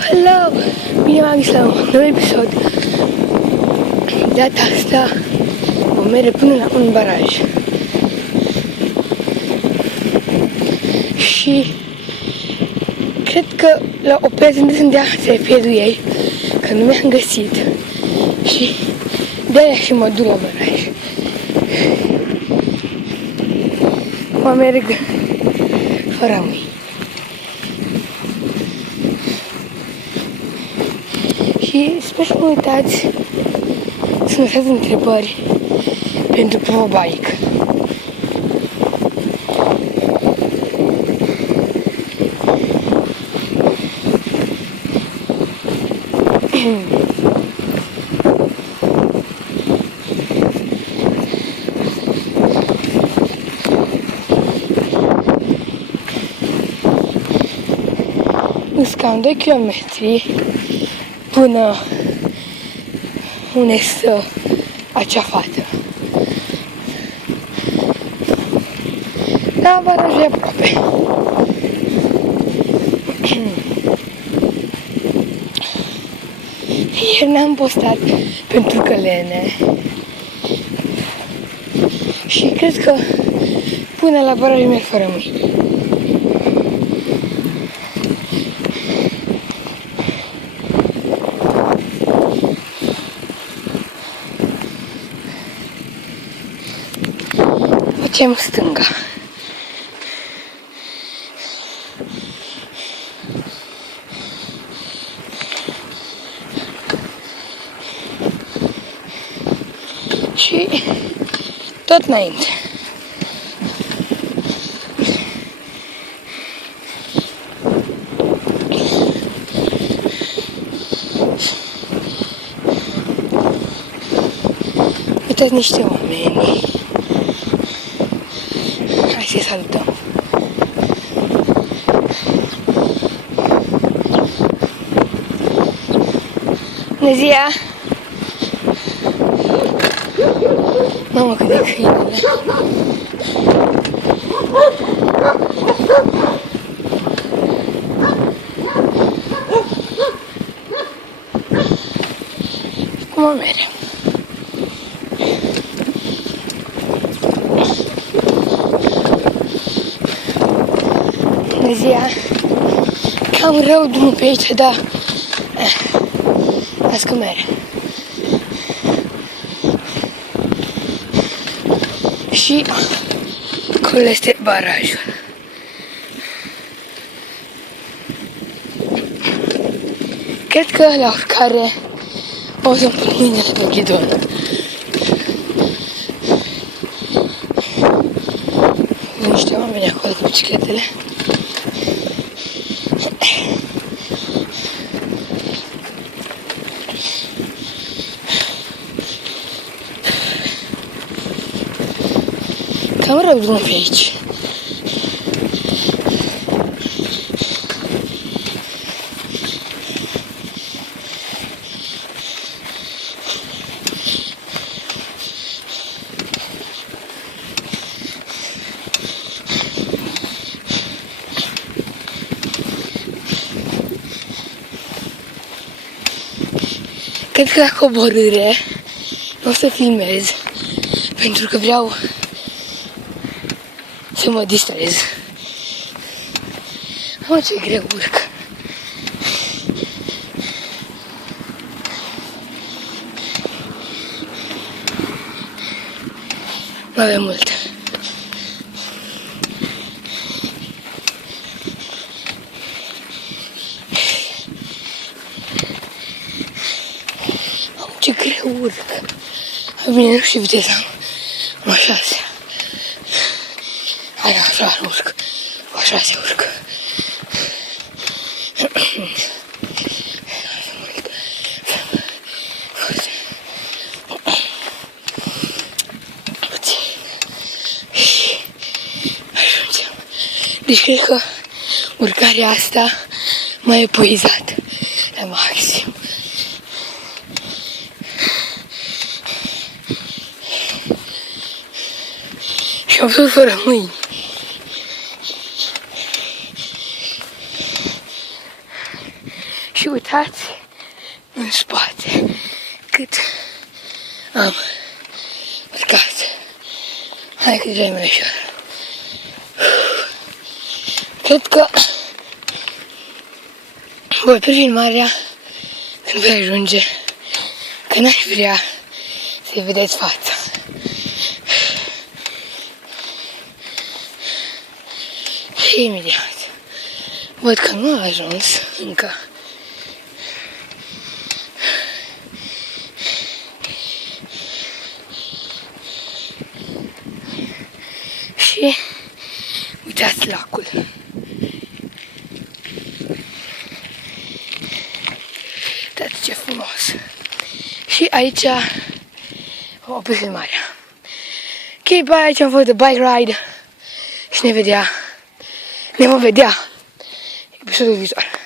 Hello! Bine m-am găsit la un nou episod. Data asta vom merge până la un baraj. Și cred că la o prezentare sunt de trepedul ei, că nu mi-am găsit. Și de-aia și mă duc la baraj. Mă merg fără mâini. Și sper să nu uitați să lăsați întrebări pentru Probike. Sunt cam 2 kilometri până unde stă acea fată. Da, barajul e aproape. Ieri n-am postat pentru călene. Și cred că până la baraj merg fără mâini. Facem stânga. Și tot înainte. Uitați niște oameni. Hai să-i salutăm. Bună ziua! Mamă, cât de câinele! Cum o mere? Bună ziua! Cam rău drumul pe aici, dar las că mere. Și acolo este barajul. Cred că la urcare o să-mi pun mâinile pe ghidon. Niște oameni acolo cu bicicletele. Cam rău drumul pe aici. Cred că la coborâre nu o să filmez, pentru că vreau să mă distrez. Mă, ce greu urc. Mai avem mult. Ce greu urc. Bine, nu știu viteza. Așa se. Hai, așa urc. Așa se urcă. Ajungem. Deci cred că urcarea asta m-a epuizat la maxim. Și am fost fără mâini. Și uitați în spate cât am urcat. Hai că deja e mai ușor. Cred că voi primi marea când voi ajunge, că n-aș vrea să-i vedeți fața. Și imediat văd că nu a ajuns încă. Și uitați lacul. Uitați ce frumos. Și aici o oprit filmarea. Ok, bye, aici am fost de bike ride și ne vom vedea episodul viitor.